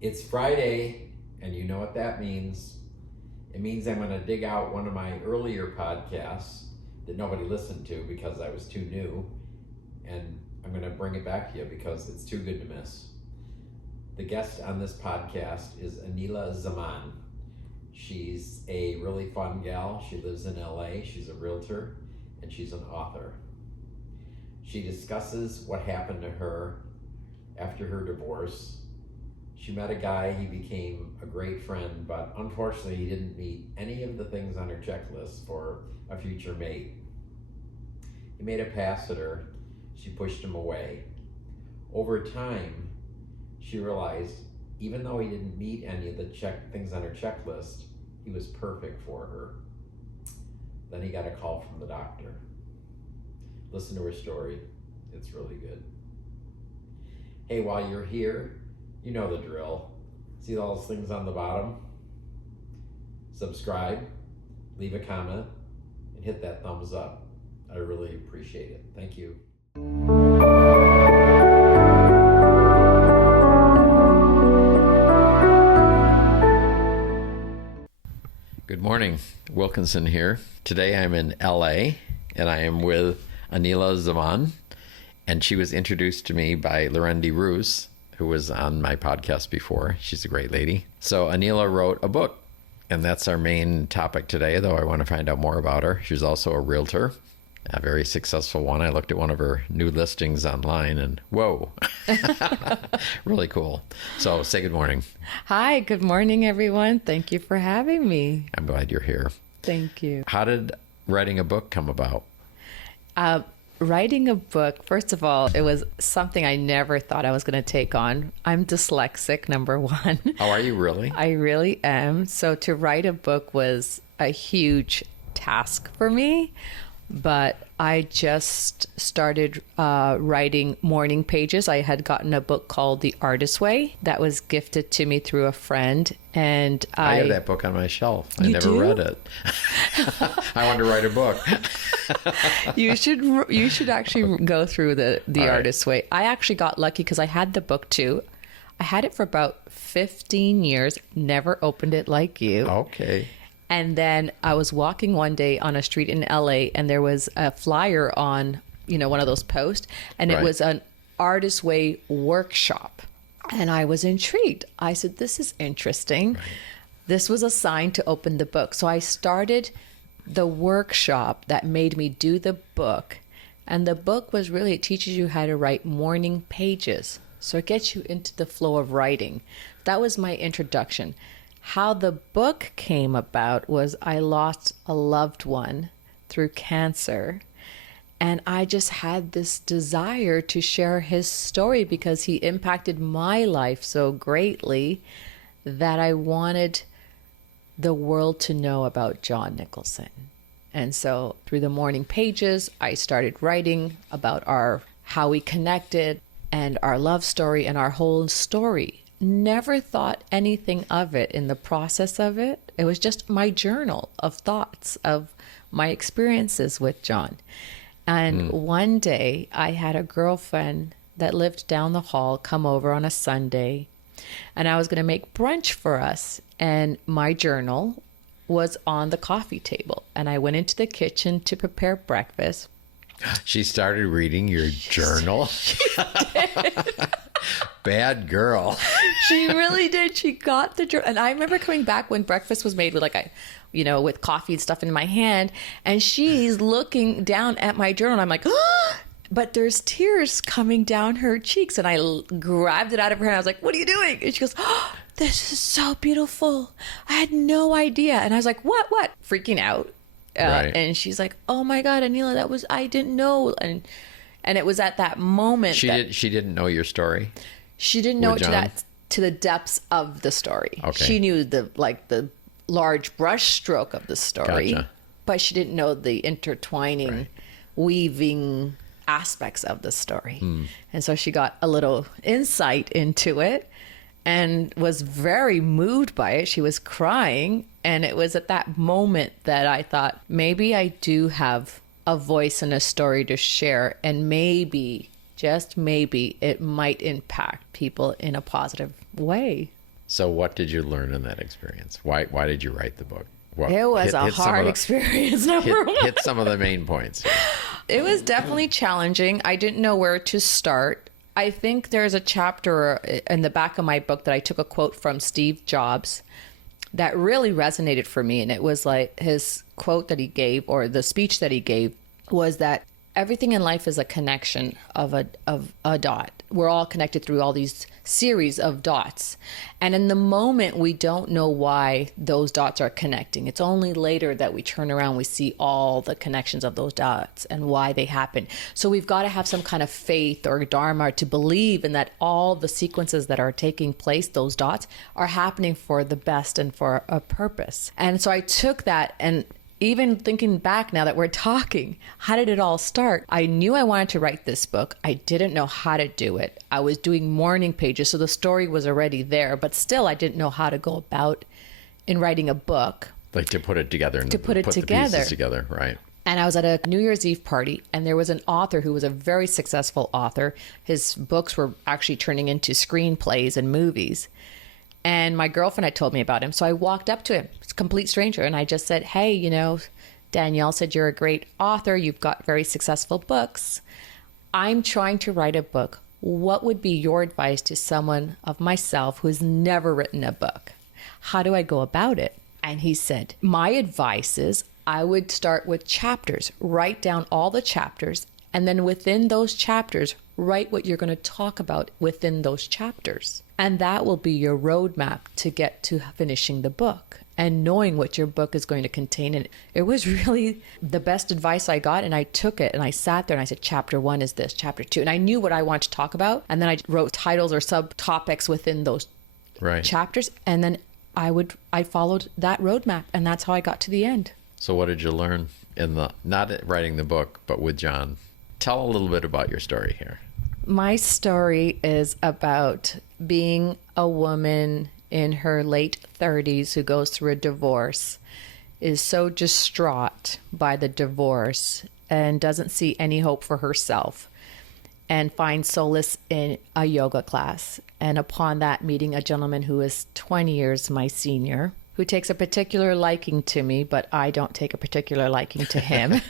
It's Friday, and you know what that means. It means I'm going to dig out one of my earlier podcasts that nobody listened to because I was too new, and I'm going to bring it back to you because it's too good to miss. The guest on this podcast is Aneela Zaman. She's a really fun gal. She lives in LA. She's a realtor, and she's an author. She discusses what happened to her after her divorce. She met a guy, he became a great friend, but unfortunately he didn't meet any of the things on her checklist for a future mate. He made a pass at her, she pushed him away. Over time, she realized even though he didn't meet any of the things on her checklist, he was perfect for her. Then he got a call from the doctor. Listen to her story, it's really good. Hey, while you're here, you know the drill. See all those things on the bottom? Subscribe, leave a comment, and hit that thumbs up. I really appreciate it. Thank you. Good morning, Wilkinson here. Today I'm in LA and I am with Aneela Zaman, and she was introduced to me by Lorendi Roos, who was on my podcast before. She's a great lady. So Aneela wrote a book, and that's our main topic today, though I want to find out more about her. She's also a realtor, a very successful one. I looked at one of her new listings online and whoa, really cool. So say good morning. Hi, good morning, everyone. Thank you for having me. I'm glad you're here. Thank you. How did writing a book come about? Writing a book, first of all, it was something I never thought I was going to take on. I'm dyslexic, number one. Oh, are you really? I really am. So to write a book was a huge task for me. But I just started writing morning pages. I had gotten a book called The Artist's Way that was gifted to me through a friend. And I have that book on my shelf. I You never do? read it. I want to write a book. You should actually go through the All right. Artist's Way. I actually got lucky because I had the book too. I had it for about 15 years, never opened it like you. Okay. And then I was walking one day on a street in LA and there was a flyer on, one of those posts, and Right. it was an Artist's Way workshop. And I was intrigued. I said, this is interesting. Right. This was a sign to open the book. So I started the workshop that made me do the book. And the book was really, it teaches you how to write morning pages. So it gets you into the flow of writing. That was my introduction. How the book came about was I lost a loved one through cancer. And I just had this desire to share his story because he impacted my life so greatly that I wanted the world to know about John Nicholson. And so through the morning pages, I started writing about how we connected and our love story and our whole story. Never thought anything of it in the process of it. It was just my journal of thoughts of my experiences with John. And one day I had a girlfriend that lived down the hall come over on a Sunday, and I was going to make brunch for us. And my journal was on the coffee table, and I went into the kitchen to prepare breakfast. She started reading your journal. Bad girl. She really did. She got the journal. And I remember coming back when breakfast was made with with coffee and stuff in my hand. And she's looking down at my journal. And I'm like, oh, but there's tears coming down her cheeks. And I grabbed it out of her hand. I was like, what are you doing? And she goes, oh, this is so beautiful. I had no idea. And I was like, what? Freaking out. Right. And she's like, oh my God, Aneela, I didn't know. And it was at that moment She didn't know your story. She didn't know With it John? to the depths of the story. Okay. She knew the large brush stroke of the story, Gotcha. but she didn't know the intertwining, Right. weaving aspects of the story. And so she got a little insight into it and was very moved by it. She was crying. And it was at that moment that I thought, maybe I do have a voice and a story to share, and maybe, just maybe, it might impact people in a positive way. So what did you learn in that experience? Why did you write the book? What, It was a hard experience, number one. Hit some of the main points. It was definitely challenging. I didn't know where to start. I think there's a chapter in the back of my book that I took a quote from Steve Jobs that really resonated for me. And it was like his quote that he gave, or the speech that he gave, was that everything in life is a connection of a dot. We're all connected through all these series of dots. And in the moment, we don't know why those dots are connecting. It's only later that we turn around, we see all the connections of those dots and why they happen. So we've got to have some kind of faith or dharma to believe in that all the sequences that are taking place, those dots, are happening for the best and for a purpose. And so I took that, and even thinking back now that we're talking, how did it all start? I knew I wanted to write this book. I didn't know how to do it. I was doing morning pages, so the story was already there, but still I didn't know how to go about in writing a book. Like to put it together. To put it together. The pieces together, right. And I was at a New Year's Eve party, and there was an author who was a very successful author. His books were actually turning into screenplays and movies. And my girlfriend had told me about him. So I walked up to him, it's a complete stranger, and I just said, hey, Danielle said you're a great author. You've got very successful books. I'm trying to write a book. What would be your advice to someone of myself who's never written a book? How do I go about it? And he said, my advice is I would start with chapters. Write down all the chapters. And then within those chapters, write what you're going to talk about within those chapters. And that will be your roadmap to get to finishing the book and knowing what your book is going to contain. And it was really the best advice I got. And I took it and I sat there and I said, chapter 1 is this, chapter 2. And I knew what I wanted to talk about. And then I wrote titles or subtopics within those chapters. And then I followed that roadmap. And that's how I got to the end. So what did you learn not writing the book, but with John? Tell a little bit about your story here. My story is about being a woman in her late 30s who goes through a divorce, is so distraught by the divorce and doesn't see any hope for herself, and finds solace in a yoga class. And upon that, meeting a gentleman who is 20 years my senior, who takes a particular liking to me, but I don't take a particular liking to him.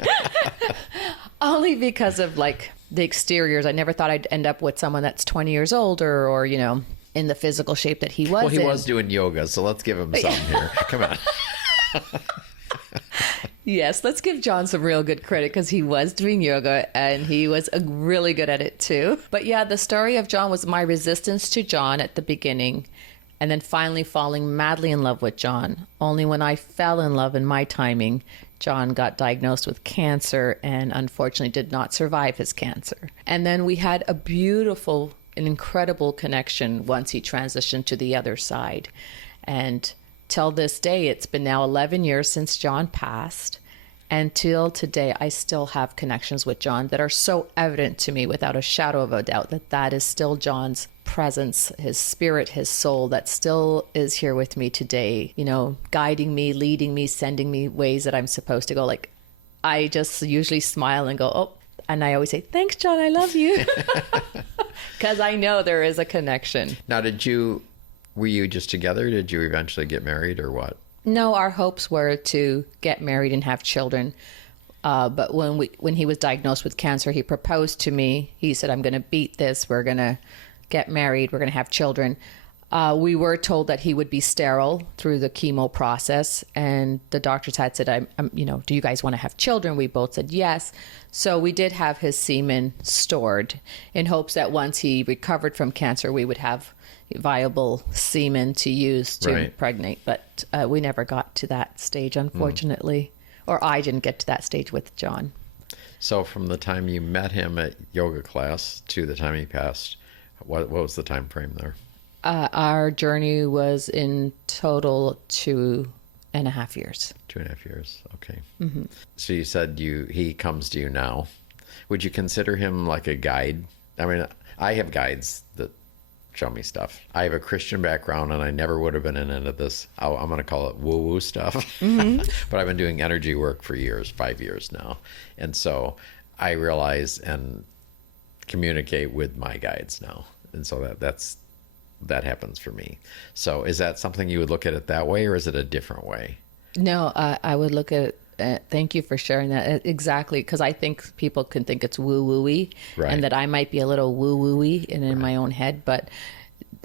Only because of the exteriors. I never thought I'd end up with someone that's 20 years older or, in the physical shape that he was. Well, he was doing yoga, so let's give him some here. Come on. Yes, let's give John some real good credit because he was doing yoga and he was really good at it too. But yeah, the story of John was my resistance to John at the beginning, and then finally falling madly in love with John. Only when I fell in love in my timing, John got diagnosed with cancer and unfortunately did not survive his cancer. And then we had a beautiful and incredible connection once he transitioned to the other side. And till this day, it's been now 11 years since John passed. And till today, I still have connections with John that are so evident to me without a shadow of a doubt that is still John's presence, his spirit, his soul that still is here with me today, guiding me, leading me, sending me ways that I'm supposed to go. I just usually smile and go, oh, and I always say, thanks, John, I love you. Because I know there is a connection. Now, were you just together? Did you eventually get married or what? No, our hopes were to get married and have children. But when he was diagnosed with cancer, he proposed to me. He said, I'm going to beat this. We're going to get married. We're going to have children. We were told that he would be sterile through the chemo process. And the doctors had said, do you guys want to have children? We both said yes. So we did have his semen stored in hopes that once he recovered from cancer, we would have viable semen to use to impregnate. But we never got to that stage, unfortunately. Or I didn't get to that stage with John. So from the time you met him at yoga class to the time he passed, what was the time frame there? Our journey was in total 2.5 years. 2.5 years. Okay. Mm-hmm. So you said he comes to you now. Would you consider him like a guide? I mean, I have guides that show me stuff. I have a Christian background and I never would have been into this. I'm going to call it woo-woo stuff. Mm-hmm. But I've been doing energy work for 5 years now. And so I realize and communicate with my guides now. And so that's that happens for me. So is that something you would look at it that way, or is it a different way? No, I would look at it. Thank you for sharing that. Exactly, because I think people can think it's woo-woo-y, Right. and that I might be a little woo-woo-y in my own head, but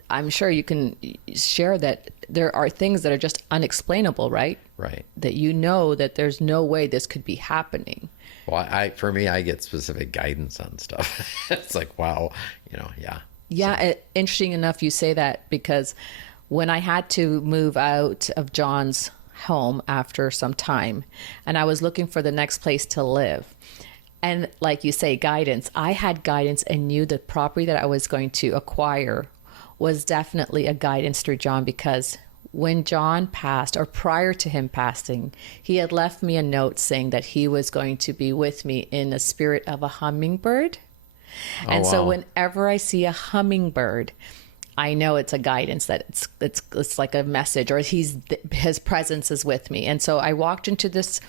I'm sure you can share that there are things that are just unexplainable, right? Right. That you know that there's no way this could be happening. Well, for me, I get specific guidance on stuff. It's like, wow, yeah. Yeah, interesting enough you say that, because when I had to move out of John's home after some time, and I was looking for the next place to live, and like you say, guidance, I had guidance and knew the property that I was going to acquire was definitely a guidance through John, because when John passed, or prior to him passing, he had left me a note saying that he was going to be with me in the spirit of a hummingbird. And so wow. whenever I see a hummingbird, I know it's a guidance, that it's like a message, or his presence is with me. And so I walked into this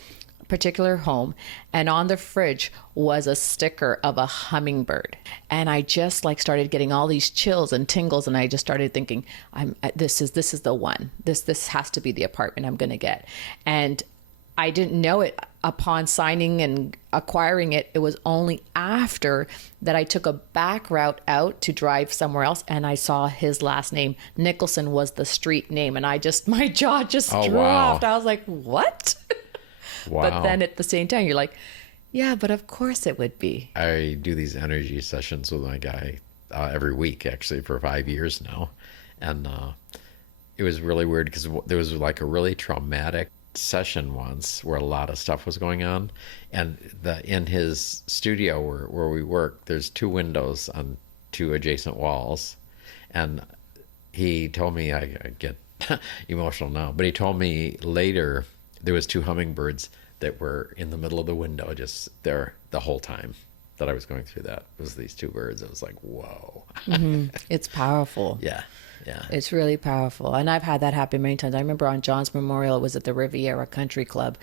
particular home, and on the fridge was a sticker of a hummingbird, and I just like started getting all these chills and tingles, and I just started thinking, this is the one, this has to be the apartment I'm going to get. And I didn't know it upon signing and acquiring it. It was only after that I took a back route out to drive somewhere else, and I saw his last name. Nicholson was the street name, and my jaw just dropped. Wow. I was like, what? Wow. But then at the same time, you're like, yeah, but of course it would be. I do these energy sessions with my guy every week, actually, for 5 years now. And it was really weird because there was like a really traumatic session once where a lot of stuff was going on. And in his studio where we work, there's 2 windows on 2 adjacent walls. And he told me, I get emotional now, but he told me later there was 2 hummingbirds that were in the middle of the window, just there the whole time that I was going through that. It was these 2 birds. I was like, whoa. It's powerful. Yeah. It's really powerful. And I've had that happen many times. I remember on John's memorial, it was at the Riviera Country Club,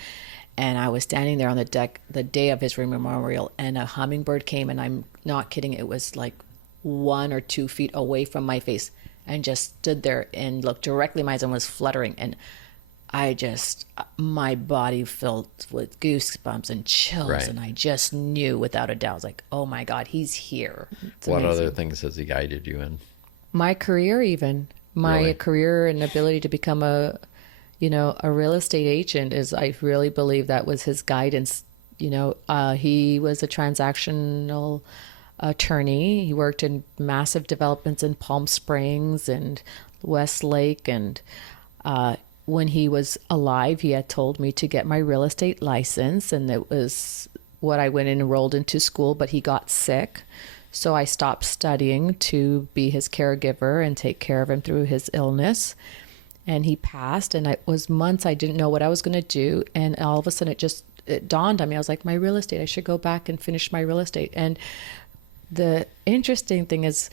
and I was standing there on the deck the day of his memorial, and a hummingbird came, and I'm not kidding, it was like 1 or 2 feet away from my face, and just stood there and looked directly at my eyes and was fluttering. And my body filled with goosebumps and chills. Right. And I just knew without a doubt, I was like, oh my God, he's here. It's What amazing. other things has he guided you in? My career, even my Really? career and ability to become a real estate agent I really believe that was his guidance. He was a transactional attorney. He worked in massive developments in Palm Springs and Westlake, and when he was alive, he had told me to get my real estate license, and it was what I went and enrolled into school, but he got sick. So I stopped studying to be his caregiver and take care of him through his illness. And he passed, and it was months I didn't know what I was going to do. And all of a sudden it dawned on me. I was like, my real estate, I should go back and finish my real estate. And the interesting thing is,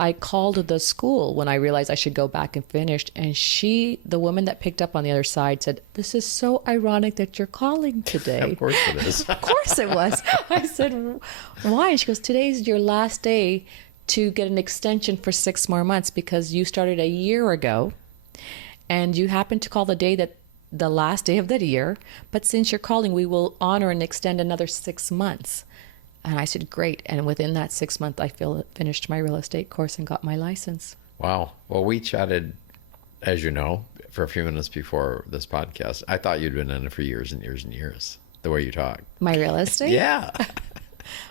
I called the school when I realized I should go back and finish. And the woman that picked up on the other side, said, this is so ironic that you're calling today. Of course it is. Of course it was. I said, why? And she goes, today's your last day to get an extension for 6 more months, because you started a year ago and you happened to call the last day of that year. But since you're calling, we will honor and extend another 6 months. And I said, great. And within that 6 month, I finished my real estate course and got my license. Wow. Well, we chatted, as you know, for a few minutes before this podcast. I thought you'd been in it for years and years and years, the way you talk. My real estate? Yeah.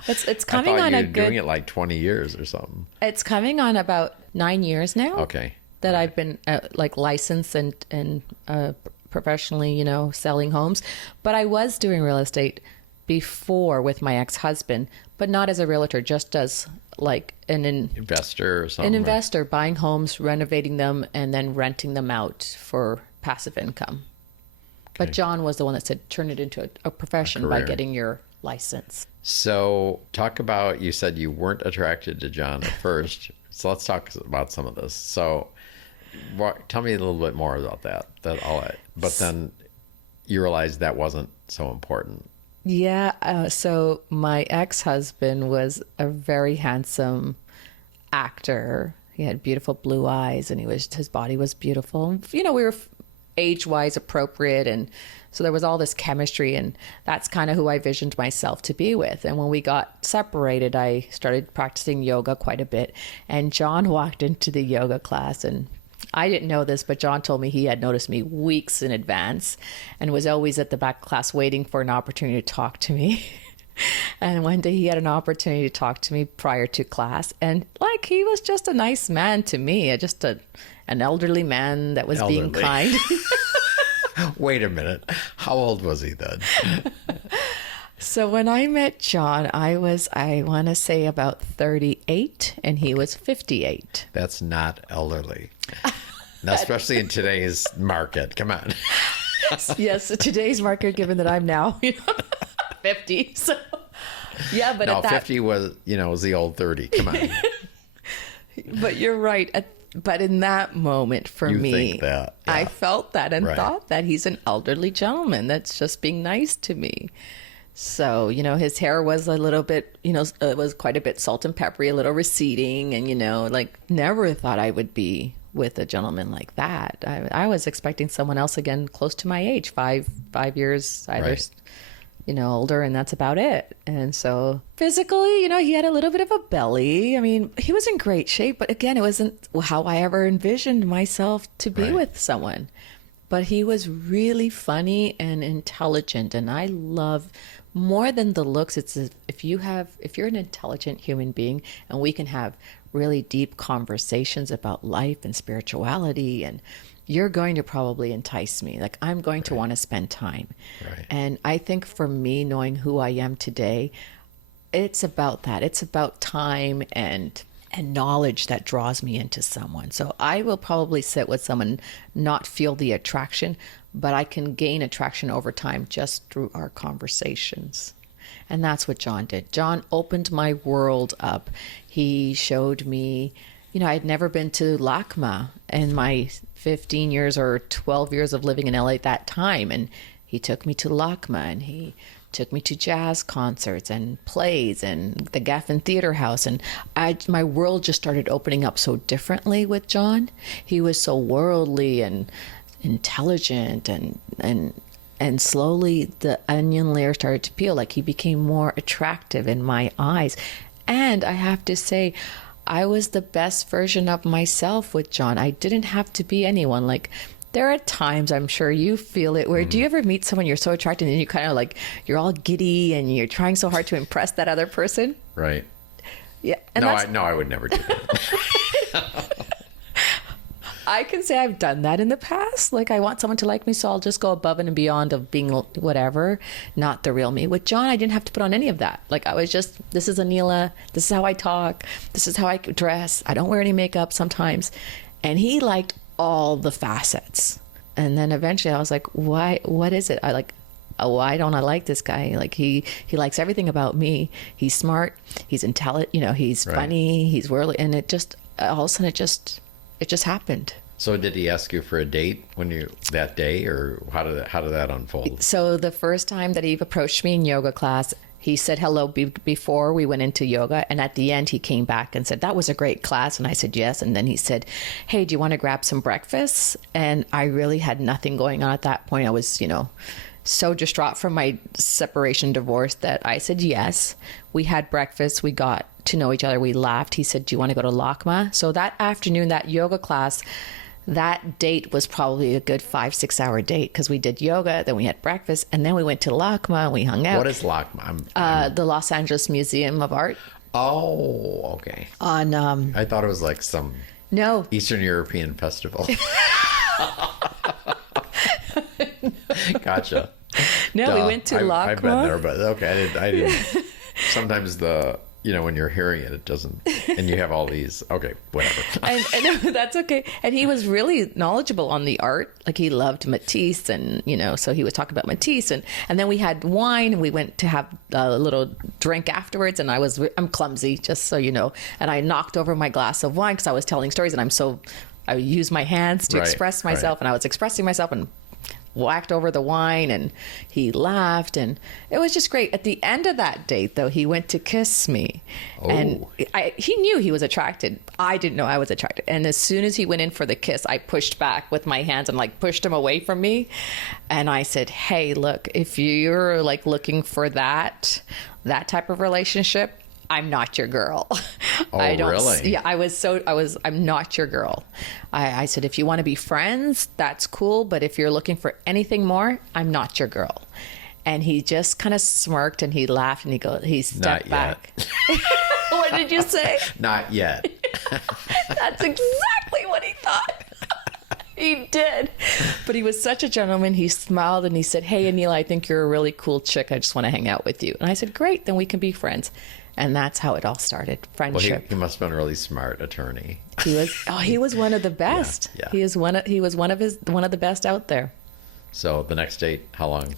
It's coming I thought on you a were good... doing it like 20 years or something. It's coming on about 9 years now. Okay. That I've been licensed and professionally, selling homes. But I was doing real estate before with my ex-husband, but not as a realtor, just as like an investor or something. An investor, buying homes, renovating them, and then renting them out for passive income. Okay. But John was the one that said, turn it into a profession by getting your license. So talk about, you said you weren't attracted to John at first. So let's talk about some of this. So tell me a little bit more about that. But then you realized that wasn't so important. Yeah. So my ex-husband was a very handsome actor. He had beautiful blue eyes, and his body was beautiful. You know, we were age-wise appropriate, and so there was all this chemistry, and that's kind of who I visioned myself to be with. And when we got separated, I started practicing yoga quite a bit, and John walked into the yoga class, and I didn't know this, but John told me he had noticed me weeks in advance and was always at the back class waiting for an opportunity to talk to me. And one day he had an opportunity to talk to me prior to class, and like, he was just a nice man to me, just an elderly man that was being kind. Wait a minute. How old was he then? So when I met John, I want to say about 38, and he was 58. That's not elderly. Not especially in today's market. Come on. Yes, today's market, given that I'm now 50. So yeah, but no, at that, 50 was the old 30. Come on. But you're right. But in that moment, for You me, think that, yeah. I felt that and Right. thought that he's an elderly gentleman that's just being nice to me. So, his hair was a little bit, it was quite a bit salt and peppery, a little receding. And, like, never thought I would be with a gentleman like that. I was expecting someone else, again, close to my age, five years either, Right. Older, and that's about it. And so physically, he had a little bit of a belly. I mean, he was in great shape, but again, it wasn't how I ever envisioned myself to be Right. with someone. But he was really funny and intelligent, and I love, more than the looks, it's if you're an intelligent human being, and we can have really deep conversations about life and spirituality, and you're going to probably entice me. Like, I'm going to want to spend time. Right. And I think for me, knowing who I am today, it's about that. It's about time and knowledge that draws me into someone. So I will probably sit with someone, not feel the attraction, but I can gain attraction over time just through our conversations. And that's what John did. John opened my world up. He showed me, I'd never been to LACMA in my 15 years or 12 years of living in LA at that time. And he took me to LACMA, and he took me to jazz concerts and plays and the Gaffin Theater House. And my world just started opening up so differently with John. He was so worldly and intelligent, and slowly the onion layer started to peel. Like, he became more attractive in my eyes. And I have to say, I was the best version of myself with John. I didn't have to be anyone. Like, there are times, I'm sure you feel it, where do you ever meet someone you're so attracted and you kind of like, you're all giddy and you're trying so hard to impress that other person? Right. Yeah. And I would never do that. I can say I've done that in the past. Like, I want someone to like me, so I'll just go above and beyond of being whatever, not the real me. With John, I didn't have to put on any of that. Like, I was just, this is Aneela. This is how I talk. This is how I dress. I don't wear any makeup sometimes. And he liked all the facets. And then eventually I was like, why? What is it? Why don't I like this guy? Like, he likes everything about me. He's smart. He's intelligent. He's Right. funny. He's worldly. And it just, all of a sudden, it just happened. So did he ask you for a date that day, or how did that unfold? So the first time that he approached me in yoga class, he said hello before we went into yoga. And at the end, he came back and said, that was a great class. And I said, yes. And then he said, hey, do you want to grab some breakfast? And I really had nothing going on at that point. I was, so distraught from my separation divorce that I said yes. We had breakfast. We got to know each other. We laughed. He said, do you want to go to LACMA? So that afternoon, that yoga class, that date was probably a good 5-6 hour date, because we did yoga, then we had breakfast, and then we went to LACMA and we hung out. What is LACMA? The Los Angeles Museum of Art. Oh, okay. On I thought it was like some no, Eastern European festival. Gotcha. no, we went to LACMA. I've been there, but okay, I didn't. Sometimes when you're hearing it doesn't, and you have all these, okay, whatever. and that's okay. And he was really knowledgeable on the art. Like, he loved Matisse, and, so he was talking about Matisse. And then we had wine, and we went to have a little drink afterwards. And I'm clumsy, just so you know. And I knocked over my glass of wine because I was telling stories, and I use my hands to Right, express myself. right. And I was expressing myself, and whacked over the wine and he laughed, and it was just great. At the end of that date, though, he went to kiss me. And he knew he was attracted. I didn't know I was attracted. And as soon as he went in for the kiss, I pushed back with my hands and like pushed him away from me. And I said, hey, look, if you're like looking for that type of relationship, I'm not your girl. Oh, really? Yeah, I'm not your girl. I said, if you want to be friends, that's cool. But if you're looking for anything more, I'm not your girl. And he just kind of smirked and he laughed and he stepped back. What did you say? Not yet. That's exactly what he thought. He did. But he was such a gentleman. He smiled and he said, hey, Aneela, I think you're a really cool chick. I just want to hang out with you. And I said, great, then we can be friends. And that's how it all started. Friendship. Well, he must have been a really smart attorney. He was one of the best. Yeah. He was one of the best out there. So the next date, how long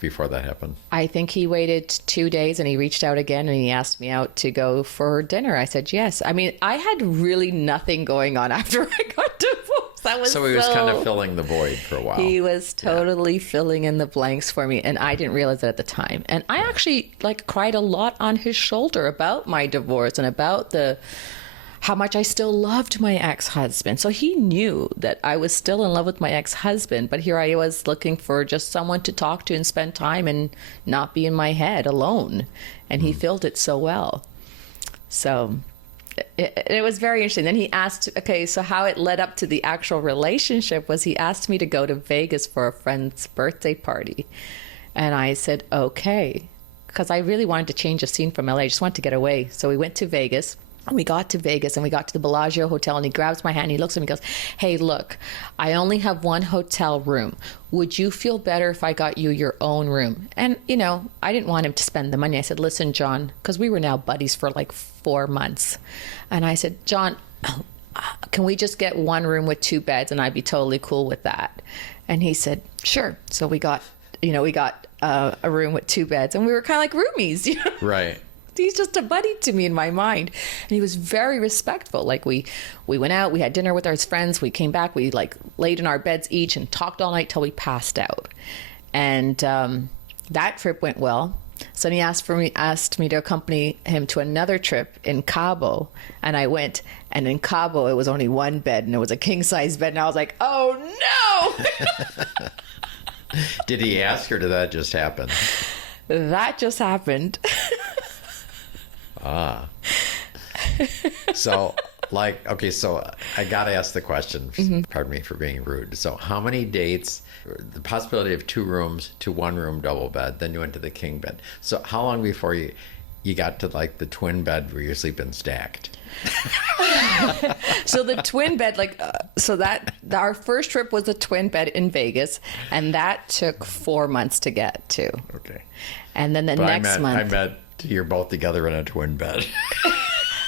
before that happened? I think he waited 2 days and he reached out again and he asked me out to go for dinner. I said yes. I mean, I had really nothing going on after I got divorced. So he was kind of filling the void for a while. He was totally filling in the blanks for me, and I didn't realize it at the time. And I actually cried a lot on his shoulder about my divorce and about how much I still loved my ex-husband. So he knew that I was still in love with my ex-husband, but here I was looking for just someone to talk to and spend time and not be in my head alone. And he filled it so well. So it was very interesting. Then he asked, okay, so how it led up to the actual relationship was he asked me to go to Vegas for a friend's birthday party. And I said, okay, because I really wanted to change the scene from LA. I just wanted to get away. So we went to Vegas. And we got to Vegas and we got to the Bellagio Hotel and he grabs my hand and he looks at me and goes, hey, look, I only have one hotel room. Would you feel better if I got you your own room? And, I didn't want him to spend the money. I said, listen, John, because we were now buddies for like 4 months. And I said, John, can we just get one room with 2 beds and I'd be totally cool with that? And he said, sure. So we got a room with 2 beds and we were kind of like roomies. Right. He's just a buddy to me in my mind. And he was very respectful. Like we went out, we had dinner with our friends, we came back, we laid in our beds each and talked all night till we passed out. And that trip went well. So then he asked me to accompany him to another trip in Cabo. And I went, and in Cabo it was only 1 bed and it was a king size bed. And I was like, oh no. Did he ask or did that just happen? That just happened. So so I got to ask the question, pardon me for being rude. So how many dates, the possibility of 2 rooms to 1 room double bed, then you went to the king bed. So how long before you got to the twin bed where you're sleeping stacked? So the twin bed, our first trip was a twin bed in Vegas, and that took 4 months to get to. Okay. And then next month. I meant you're both together in a twin bed.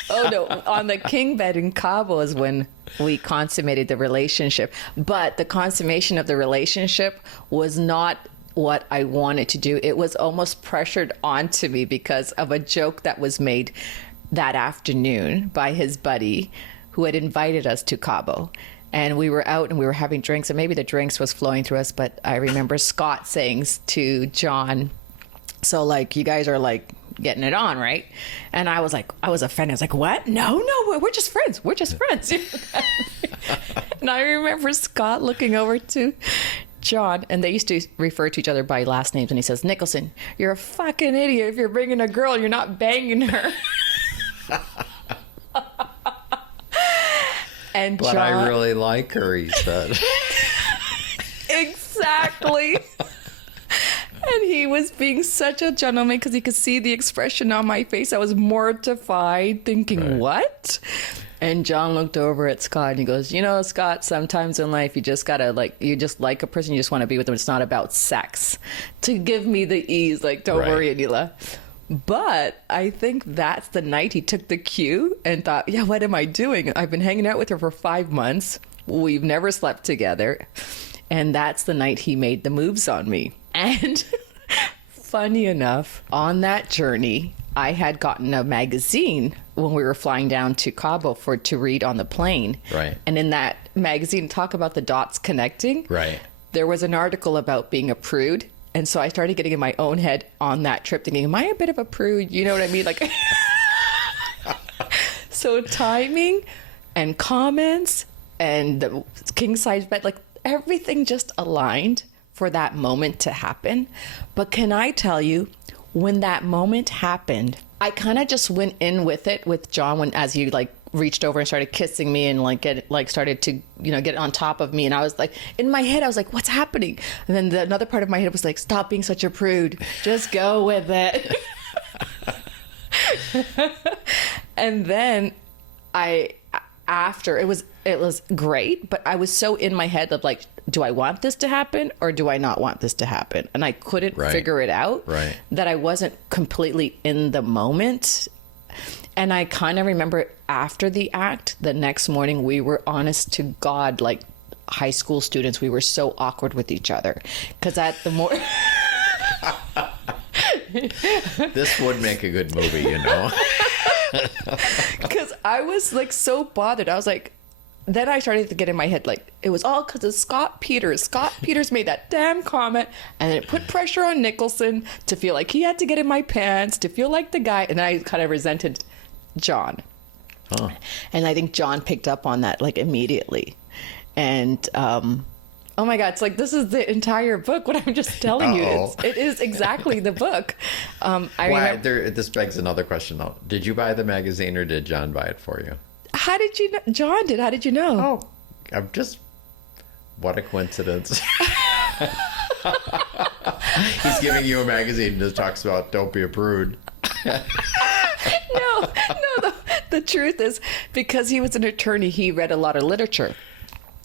Oh, no. On the king bed in Cabo is when we consummated the relationship. But the consummation of the relationship was not what I wanted to do. It was almost pressured onto me because of a joke that was made that afternoon by his buddy who had invited us to Cabo. And we were out and we were having drinks, and maybe the drinks was flowing through us. But I remember Scott saying to John, so you guys are getting it on, right? And I was offended. I was like, what? No, we're just friends. We're just friends. And I remember Scott looking over to John, and they used to refer to each other by last names, and he says, Nicholson, you're a fucking idiot. If you're bringing a girl, you're not banging her. And but John, I really like her, he said. Exactly. And he was being such a gentleman because he could see the expression on my face. I was mortified, thinking, right. What? And John looked over at Scott and he goes, Scott, sometimes in life you just gotta you just like a person, you just want to be with them. It's not about sex. To give me the ease, don't right. worry, Aneela. But I think that's the night he took the cue and thought, yeah, what am I doing? I've been hanging out with her for 5 months. We've never slept together. And that's the night he made the moves on me. And funny enough, on that journey, I had gotten a magazine when we were flying down to Cabo to read on the plane. Right. And in that magazine, talk about the dots connecting. Right. there was an article about being a prude. And so I started getting in my own head on that trip thinking, am I a bit of a prude? You know what I mean? Like, so timing and comments and the king size bed, like everything just aligned for that moment to happen. But can I tell you, when that moment happened, I kind of just went in with it with John when, as he like reached over and started kissing me and started to, get on top of me. And I was like, in my head, I was like, what's happening? And then another part of my head was like, stop being such a prude. Just go with it. And then after it was great, but I was so in my head of like, do I want this to happen or do I not want this to happen? And I couldn't figure it out, that I wasn't completely in the moment. And I kind of remember after the act, the next morning, we were honest to God, like high school students. We were so awkward with each other because at the more... This would make a good movie, Because I was like so bothered. I was like, then I started to get in my head, like, it was all because of Scott Peters. Scott Peters made that damn comment, and then it put pressure on Nicholson to feel like he had to get in my pants, to feel like the guy. And then I kind of resented John. Huh. And I think John picked up on that, like, immediately. And, oh my God, it's like, this is the entire book, what I'm just telling you. It is exactly the book. This begs another question, though. Did you buy the magazine or did John buy it for you? How did you know? John did. How did you know? Oh, what a coincidence. He's giving you a magazine that talks about don't be a prude. No, the truth is, because he was an attorney, he read a lot of literature.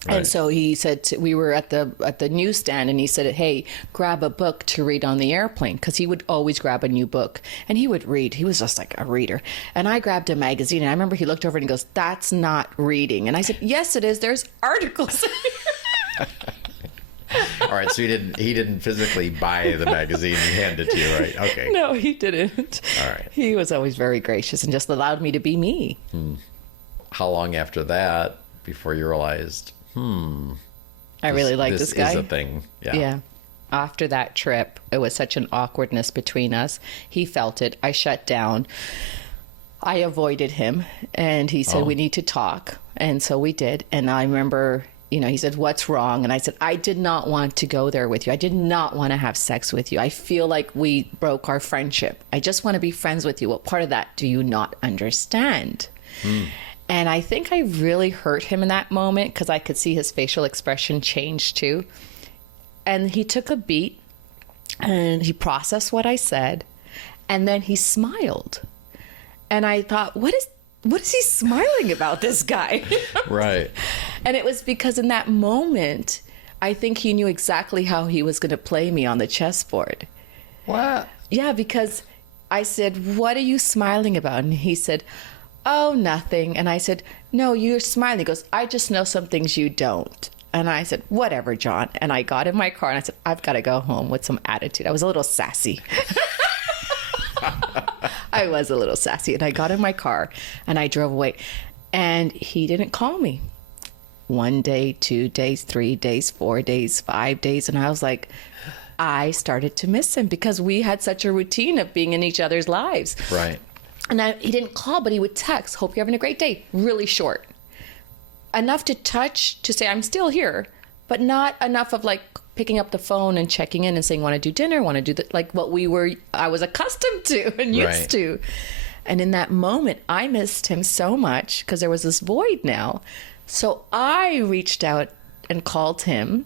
Right. And so he said, we were at the newsstand, and he said, hey, grab a book to read on the airplane, because he would always grab a new book, and he would read. He was just like a reader. And I grabbed a magazine, and I remember he looked over and he goes, that's not reading. And I said, yes, it is. There's articles in here. All right, so he didn't physically buy the magazine and hand it to you, right? Okay. No, he didn't. All right. He was always very gracious and just allowed me to be me. How long after that before you realized, I really like this guy. This is a thing. Yeah. After that trip, it was such an awkwardness between us. He felt it. I shut down. I avoided him, and he said, we need to talk. And so we did. And I remember, he said, what's wrong? And I said, I did not want to go there with you. I did not want to have sex with you. I feel like we broke our friendship. I just want to be friends with you. What part of that do you not understand? And I think I really hurt him in that moment because I could see his facial expression change too. And he took a beat and he processed what I said. And then he smiled. And I thought, what is he smiling about, this guy? Right. And it was because in that moment, I think he knew exactly how he was going to play me on the chessboard. What? Yeah, because I said, what are you smiling about? And he said, oh, nothing. And I said, no, you're smiling. He goes, I just know some things you don't. And I said, whatever, John. And I got in my car and I said, I've got to go home with some attitude. I was a little sassy. I was a little sassy. And I got in my car and I drove away. And he didn't call me. 1 day, 2 days, 3 days, 4 days, 5 days. And I was like, I started to miss him because we had such a routine of being in each other's lives. Right. And he didn't call, but he would text, hope you're having a great day. Really short. Enough to touch, to say, I'm still here, but not enough of like picking up the phone and checking in and saying, want to do dinner, want to do that, like what I was accustomed to and used to. And in that moment, I missed him so much because there was this void now. So I reached out and called him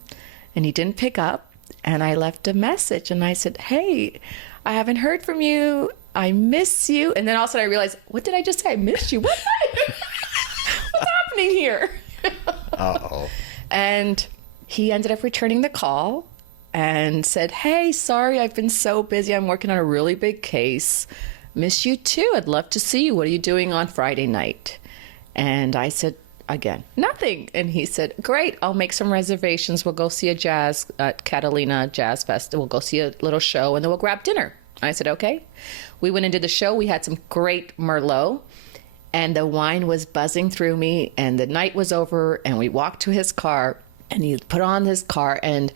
and he didn't pick up. And I left a message and I said, hey, I haven't heard from you. I miss you. And then all of a sudden I realized, what did I just say? I missed you. What's happening here? Uh-oh. And he ended up returning the call and said, hey, sorry, I've been so busy. I'm working on a really big case. Miss you too. I'd love to see you. What are you doing on Friday night? And I said, again, nothing. And he said, great, I'll make some reservations. We'll go see a jazz at Catalina Jazz Fest. We'll go see a little show and then we'll grab dinner. I said, okay. We went and did the show. We had some great Merlot and the wine was buzzing through me and the night was over and we walked to his car And he put on this car, and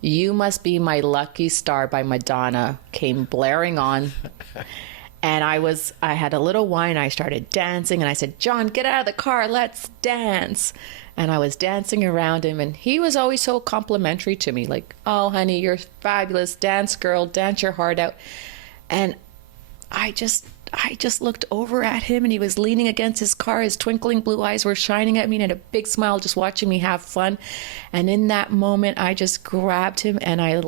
You Must Be My Lucky Star by Madonna came blaring on. And I had a little wine. I started dancing, and I said, John, get out of the car. Let's dance. And I was dancing around him, and he was always so complimentary to me. Like, oh, honey, you're fabulous. Dance, girl. Dance your heart out. And I just looked over at him, and he was leaning against his car. His twinkling blue eyes were shining at me, and had a big smile just watching me have fun. And in that moment, I just grabbed him, and I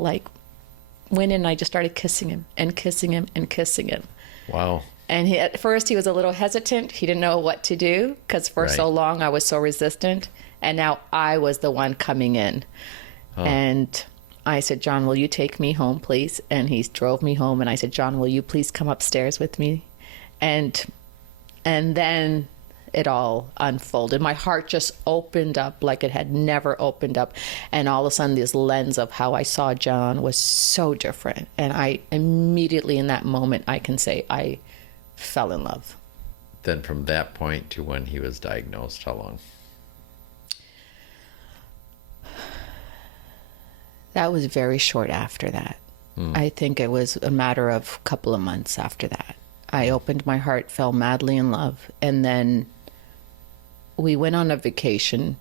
went in, and I just started kissing him and kissing him and kissing him. Wow. And at first he was a little hesitant. He didn't know what to do because for so long I was so resistant. And now I was the one coming in. Huh. And I said, John, will you take me home, please? And he drove me home. And I said, John, will you please come upstairs with me? And then it all unfolded. My heart just opened up like it had never opened up. And all of a sudden, this lens of how I saw John was so different. And I immediately in that moment, I can say I fell in love. Then from that point to when he was diagnosed, how long? That was very short after that. I think it was a matter of a couple of months after that. I opened my heart, fell madly in love, and then we went on a vacation,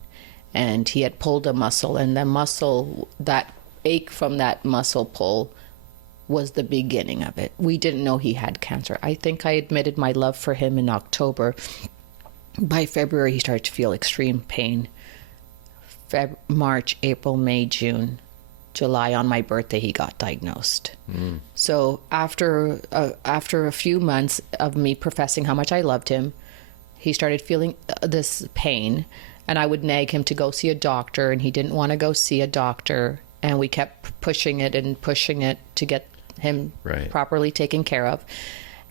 and he had pulled a muscle, and the muscle, that ache from that muscle pull was the beginning of it. We didn't know he had cancer. I think I admitted my love for him in October. By February, he started to feel extreme pain. March, April, May, June, July, on my birthday, he got diagnosed. So after a few months of me professing how much I loved him, he started feeling this pain, and I would nag him to go see a doctor, and he didn't want to go see a doctor, and we kept pushing it to get him properly taken care of.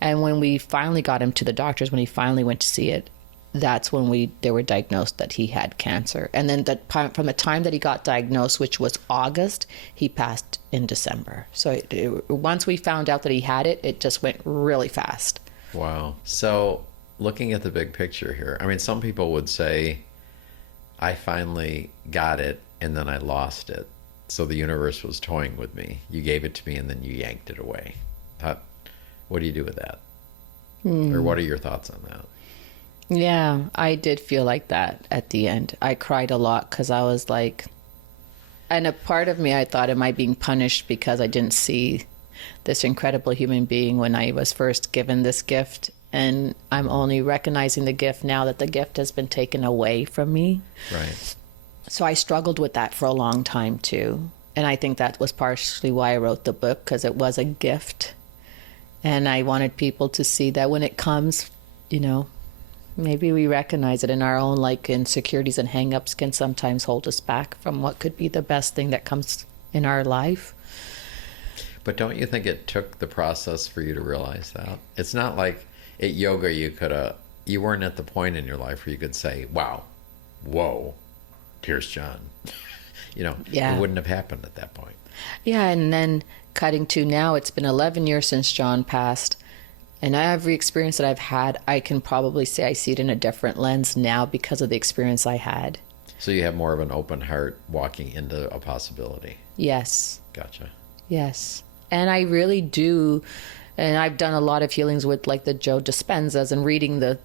And when we finally got him to the doctors, when he finally went to see it, that's when they were diagnosed that he had cancer. And then from the time that he got diagnosed, which was August, he passed in December. So once we found out that he had it, it just went really fast. Wow. So looking at the big picture here, I mean, some people would say, I finally got it and then I lost it. So the universe was toying with me. You gave it to me and then you yanked it away. What do you do with that? Or what are your thoughts on that? Yeah, I did feel like that at the end. I cried a lot because I was like, and a part of me, I thought, am I being punished because I didn't see this incredible human being when I was first given this gift? And I'm only recognizing the gift now that the gift has been taken away from me. Right. So I struggled with that for a long time too. And I think that was partially why I wrote the book, because it was a gift. And I wanted people to see that when it comes, maybe we recognize it in our own, insecurities and hang-ups can sometimes hold us back from what could be the best thing that comes in our life. But don't you think it took the process for you to realize that? It's not like at yoga you weren't at the point in your life where you could say, wow, whoa, here's John. It wouldn't have happened at that point. Yeah, and then cutting to now, it's been 11 years since John passed. And every experience that I've had, I can probably say I see it in a different lens now because of the experience I had. So you have more of an open heart walking into a possibility. Yes. Gotcha. Yes. And I really do. And I've done a lot of healings with the Joe Dispenzas and reading the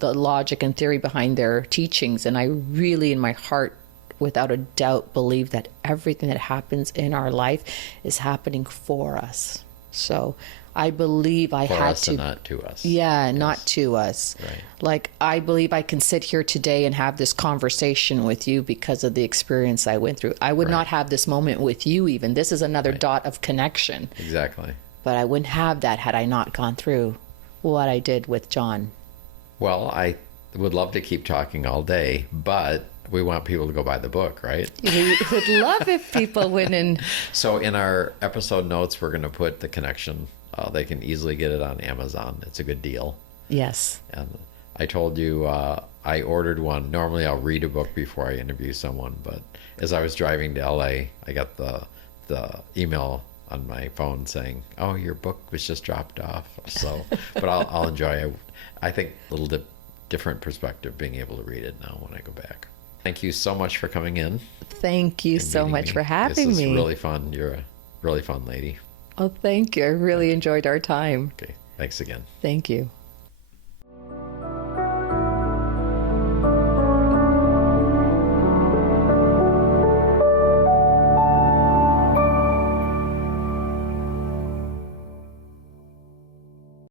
logic and theory behind their teachings. And I really, in my heart, without a doubt, believe that everything that happens in our life is happening for us. So I believe I had to. And not to us. Yeah, yes. Not to us. Right. I believe I can sit here today and have this conversation with you because of the experience I went through. I would not have this moment with you even. This is another dot of connection. Exactly. But I wouldn't have that had I not gone through what I did with John. Well, I would love to keep talking all day, but we want people to go buy the book, right? We would love if people went in. So in our episode notes, we're going to put the connection. They can easily get it on Amazon. It's a good deal. Yes. And I told you I ordered one. Normally I'll read a book before I interview someone, but as I was driving to LA, I got the email on my phone saying, "Oh, your book was just dropped off." So, but I'll enjoy it. I think a little different perspective being able to read it now when I go back. Thank you so much for coming in. Thank you and so meeting much me. for having This is me. really fun. You're a really fun lady. Oh, thank you. I really enjoyed our time. Okay. Thanks again. Thank you.